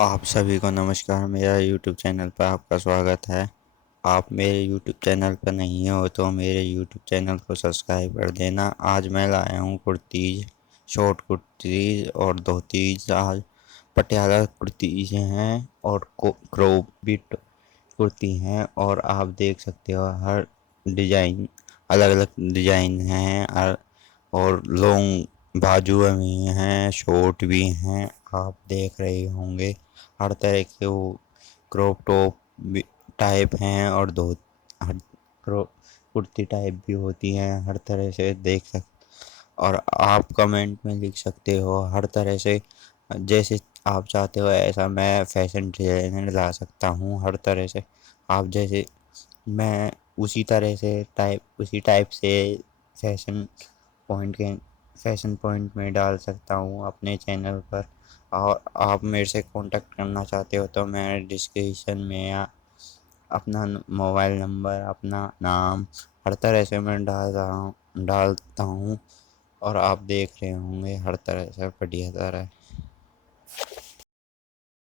आप सभी को नमस्कार। मेरा यूट्यूब चैनल पर आपका स्वागत है। आप मेरे यूट्यूब चैनल पर नहीं हो तो मेरे यूट्यूब चैनल को सब्सक्राइब कर देना। आज मैं लाया हूँ कुर्तीज़, शॉर्ट कुर्तीज़ और धोतीज़। आज पटियाला कुर्तीज़ हैं और क्रॉप बिट कुर्ती हैं, और आप देख सकते हो हर डिजाइन अलग अलग डिजाइन हैं। और लॉन्ग बाजू भी हैं, शॉर्ट भी हैं। आप देख रहे होंगे हर तरह के वो क्रॉप टॉप टाइप हैं, और दो हर कुर्ती टाइप भी होती हैं। हर तरह से देख सकते, और आप कमेंट में लिख सकते हो हर तरह से। जैसे आप चाहते हो ऐसा मैं फैशन डिजाइनर ला सकता हूँ हर तरह से। आप जैसे मैं उसी टाइप से फैशन पॉइंट के फैशन पॉइंट में डाल सकता हूँ अपने चैनल पर। और आप मेरे से कांटेक्ट करना चाहते हो तो मैं डिस्क्रिप्शन में या अपना मोबाइल नंबर, अपना नाम हर तरह से मैं डालता हूँ। और आप देख रहे होंगे हर तरह से बढ़िया तरह